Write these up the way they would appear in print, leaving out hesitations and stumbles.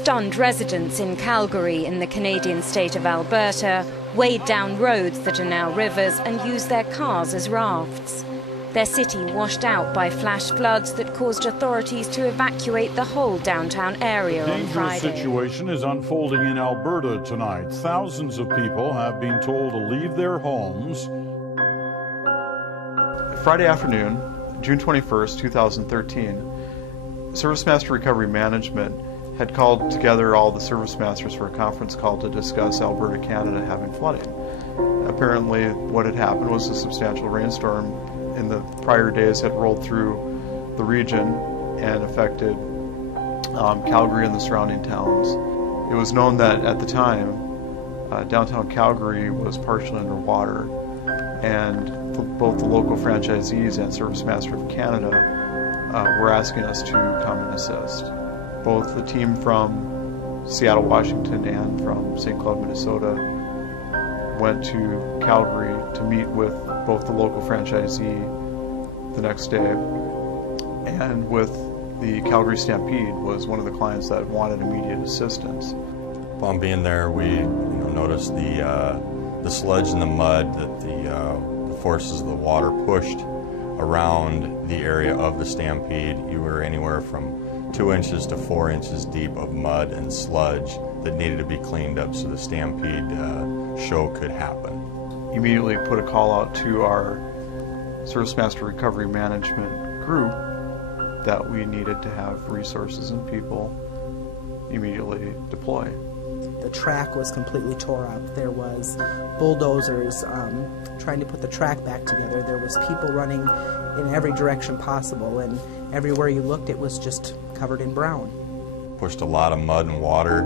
stunned residents in Calgary in the Canadian state of Alberta wade down roads that are now rivers and use their cars as rafts. Their city washed out by flash floods that caused authorities to evacuate the whole downtown area on Friday. The dangerous situation is unfolding in Alberta tonight. Thousands of people have been told to leave their homes. Friday afternoon, June 21st, 2013, ServiceMaster Recovery Management had called together all the ServiceMasters for a conference call to discuss Alberta, Canada having flooding. Apparently what had happened was a substantial rainstorm in the prior days had rolled through the region and affected Calgary and the surrounding towns. It was known that at the time, downtown Calgary was partially underwater, and both the local franchisees and ServiceMaster of Canada were asking us to come and assist. Both the team from Seattle, Washington and from St. Cloud, Minnesota went to Calgary to meet with both the local franchisee the next day and with the Calgary Stampede was one of the clients that wanted immediate assistance. Upon being there, we noticed the sludge and the mud that the forces of the water pushed around the area of the Stampede. You were anywhere from 2 inches to 4 inches deep of mud and sludge that needed to be cleaned up so the Stampede show could happen. Immediately put a call out to our ServiceMaster Recovery Management group that we needed to have resources and people immediately deploy. The track was completely tore up. There was bulldozers trying to put the track back together. There was people running in every direction possible, and everywhere you looked it was just covered in brown. Pushed a lot of mud and water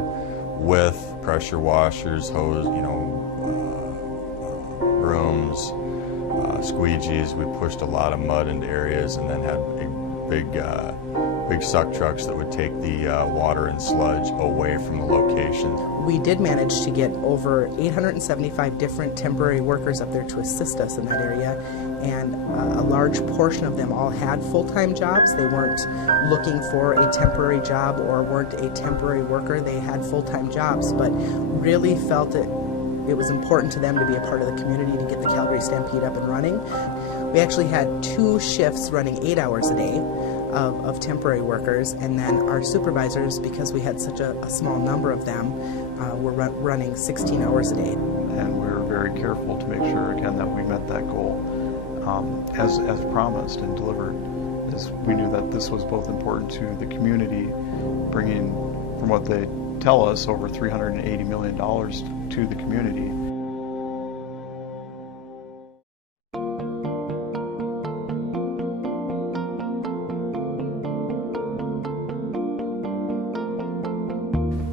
with pressure washers, hose, brooms, squeegees. We pushed a lot of mud into areas and then had big suck trucks that would take the water and sludge away from the location. We did manage to get over 875 different temporary workers up there to assist us in that area, and a large portion of them all had full-time jobs. They weren't looking for a temporary job or weren't a temporary worker. They had full-time jobs, but really felt it was important to them to be a part of the community to get the Calgary Stampede up and running. We actually had 2 shifts running 8 hours a day of temporary workers, and then our supervisors, because we had such a small number of them, were running 16 hours a day. And we were very careful to make sure, again, that we met that goal as promised and delivered, as we knew that this was both important to the community, bringing, from what they tell us, over $380 million to the community.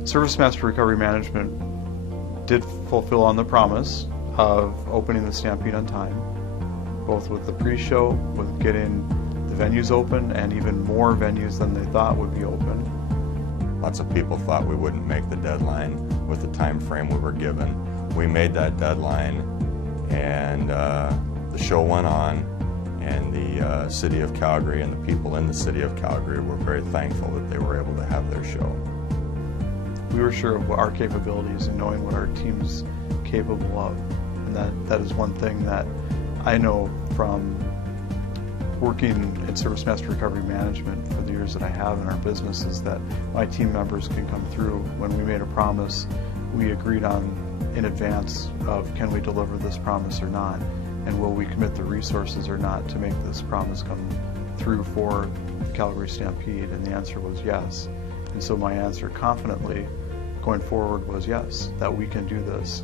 ServiceMaster Recovery Management did fulfill on the promise of opening the Stampede on time, both with the pre-show, with getting the venues open, and even more venues than they thought would be open. Lots of people thought we wouldn't make the deadline with the time frame we were given. We made that deadline, and the show went on, and the city of Calgary and the people in the city of Calgary were very thankful that they were able to have their show. We were sure of our capabilities and knowing what our team's capable of, and that is one thing that I know from working in ServiceMaster Recovery Management for the years that I have in our business, is that my team members can come through. When we made a promise, we agreed on in advance of, can we deliver this promise or not, and will we commit the resources or not to make this promise come through for the Calgary Stampede, and the answer was yes. And so my answer confidently going forward was yes, that we can do this.